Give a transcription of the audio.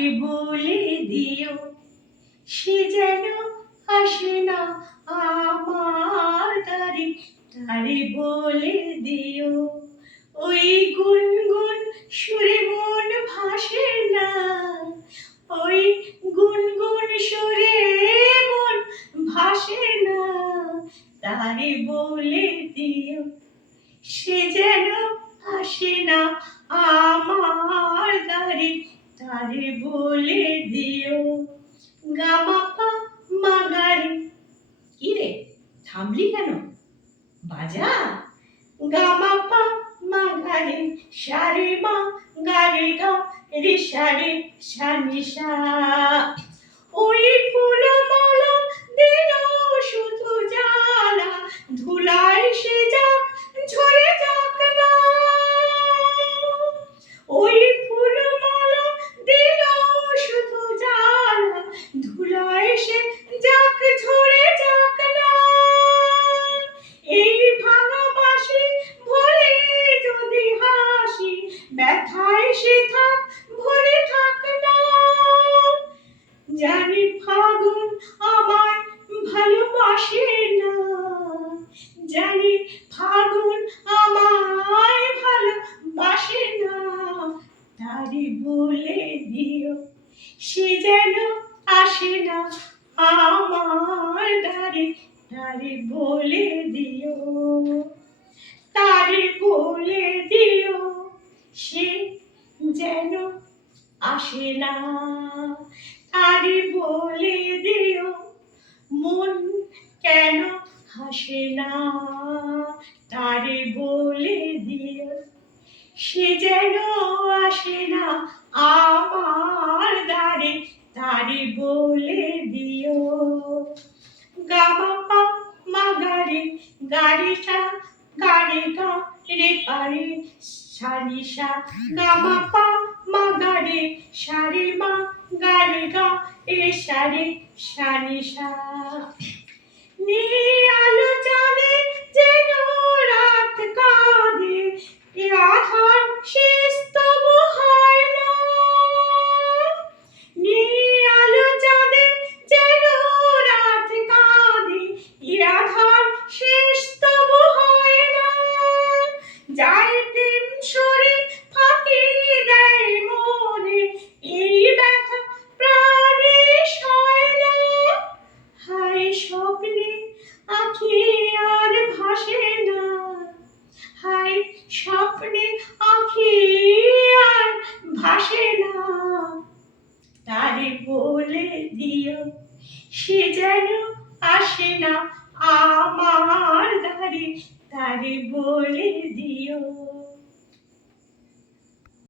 তারে বলে দিও সে যেন আসে না আমার দ্বারে, তারে বলে দিও। ওই গুনগুন সুরে মন ভাসে না, ওই গুনগুন সুরে মন ভাসে না, তারে বলে দিও সে যেন আসে না আমার দ্বারে, তারে বলে দিও। গামাপা মাগারে, কি রে থামলি কেন? বাজা। গামাপা মাগারে সারে মা গারে গা রে সারে সানিসা। ওই ফুলমালা দিল শুধু জ্বালা, ধুলায় সে যাক ঝরে যাক না। ওই ফুলমালা দিল শুধু জ্বালা, ধুলায় সে যাক ঝরে যাক না। এই ভাঙা বাঁশি ভরে যদি হাসি, ব্যথায় সে থাক ভরে থাক না। জানি ফাগুন আমায় ভালোবাসে না, জানি ফাগুন আমায় ভালোবাসে না, তারে বলে দিও সে যেন আসে না আমার দ্বারে, তারে বলে দিও, তারে বলে দিও সে যেন আসে না, তারে বলে দিও মন কেন হাসে না, তারে বলে দিও সে যেন আসে না আমার দ্বারে, তারে বলে দিও। গামাপা মাগারে গারে সা গারে গা রে পারে সানিসা। গামাপা মাগারে সারে মা গারে গা রে সারে সানিসা। নীল আলো চাঁদে যেন রাত কাঁদে, এ আধার শেষ তবু হয় না। নীল আলো চাঁদে যেন রাত কাঁদে, এ আধার শেষ তবু হয় না। যায় প্রেম সরে ফাঁকি দেয় মনে, এই ব্যথা প্রাণে সয় না। হায় স্বপ্নে আঁখি আর ভাসে না, হায় স্বপ্নে আঁখি আর ভাসে না, তারে বলে দিও সে যেন আসে না আমার দ্বারে, তারে বলে দিও।